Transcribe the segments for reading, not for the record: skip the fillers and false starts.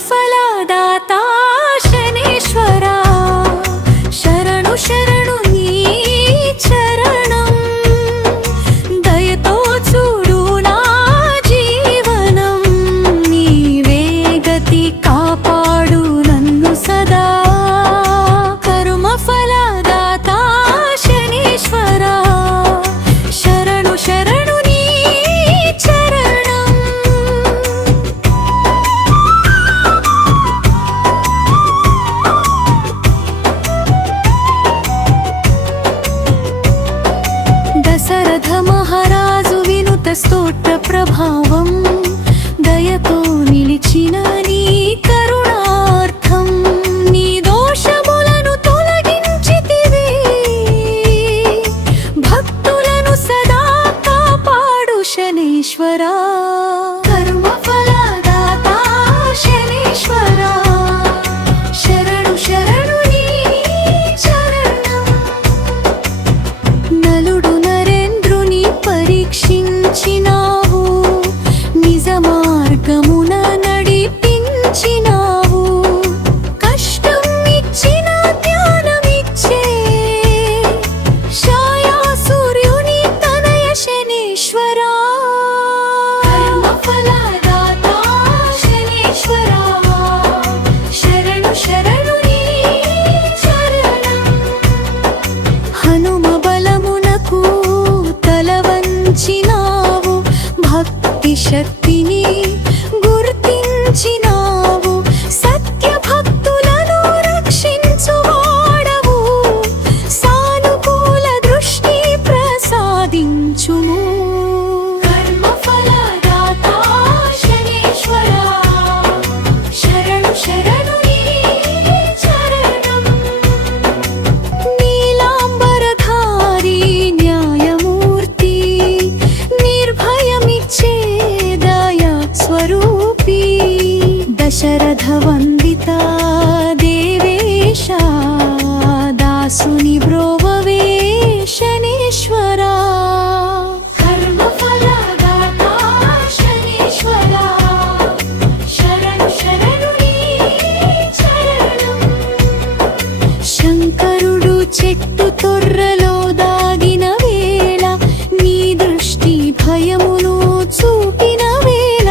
ఫలదాతా శనీశ్వరా శరణు శరణు నీ చరణం దయతో చూడు నా జీవనం నీవే గతి కాపాడు నన్ను సదా కర్మ ఫలదాతా శనీశ్వరా శరణు శరణు నీ చరణం దశరథ మహారాజు వినుత స్తోత్ర ప్రభావం దయతో నిలిచిన నీ కరుణార్థం నీ దోషములను తొలగించితివే భక్తులను సదా కాపాడు శనీశ్వరా కర్మ ఫలదాతా శనీశ్వరా శరణు శరణు నీ చరణం నలుడు నరేంద్రుని పరీక్షించినావు నిజ మార్గమున నడిపించినావు కష్టం ఇచ్చిన జ్ఞానమిచ్చే ఛాయా సూర్యుని తనయ శనీశ్వరా కర్మ ఫలదాతా శనీశ్వరా శరణు శరణు నీ చరణం హనుమ బలమునకు తల వంచినావు భక్తి శక్తిని గుర్తించినావు సత్య భక్తులను రక్షించువాడవు సానుకూల దృష్టి ప్రసాదించుము కర్మ ఫలదాతా శనీశ్వరా శరణు శరణు నీ చరణం నీలాంబరధారి న్యాయమూర్తి నిర్భయమిచ్చే దయా స్వరూపి దశరథ వందిత దేవేశ దాసుని బ్రోవవే శనీశ్వరా కర్మ ఫలదాతా శనీశ్వరా శరణు శరణు నీ చరణం శంకరుడు చెట్టు తొర్రలో దాగిన వేళ నీ దృష్టి భయమును చూపిన వేళ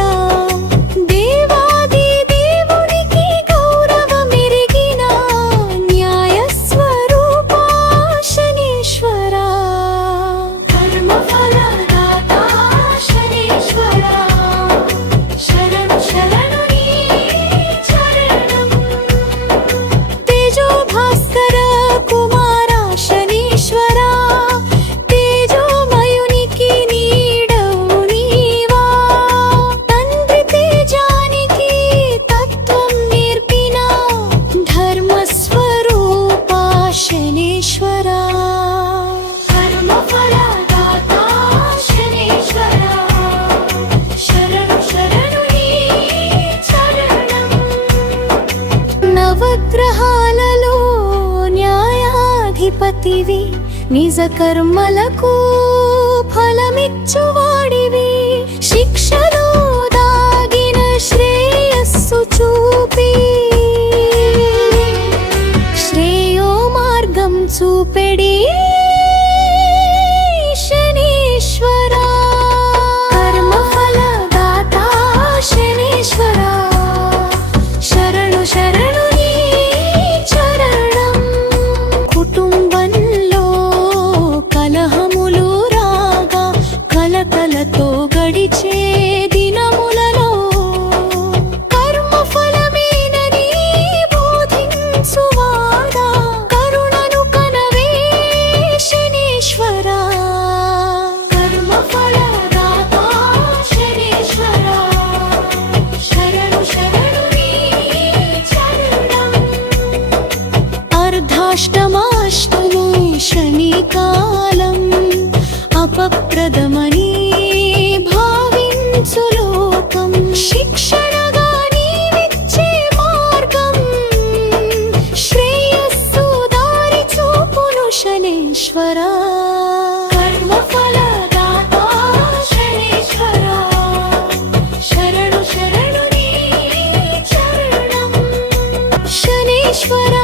దేవాది దేవునికి గౌరవమెరిగిన న్యాయ స్వరూపా శనీశ్వరా కర్మ ఫలదాతా శనీశ్వరా శరణు శరణు నీ చరణం తేజో భాస్కర కుమార శనీశ్వరా తేజోమయునికి నీడవు నీవా తండ్రి తేజానికి తత్వం నేర్పిన ధర్మస్వరూపా శనీశ్వరా కర్మ ఫలదాతా శనీశ్వరా శరణు శరణు నీ చరణం నవగ్రహాలలో న్యాయాధిపతివి నిజ కర్మలకు ఫలమిచ్చువాడివి శిక్షలో దాగిన శ్రేయస్సు చూపి శ్రేయో మార్గం చూపెడి శనీశ్వరా కర్మ ఫలదాతా శనీశ్వరా శరణు శరణు నీ చరణం కుటుంబంలో కలహములు రాగా కలకలతో గడిచే దినములలో కర్మ ఫలమేనని బోధించువాడా కరుణను కనవే శనీశ్వరా కర్మ ఫలదాతా శనీశ్వరా శరణు శరణు నీ చరణం అర్ధాష్టమాష్టమి శనికాలం అపప్రదమని భావించు లోకం శిక్షణగా నీవిచ్చే మార్గం శ్రేయస్సు దారి చూపును శనీశ్వరా కర్మ ఫలదాతా శనీశ్వరా శరణు శరణు నీ చరణం శనేశ్వరా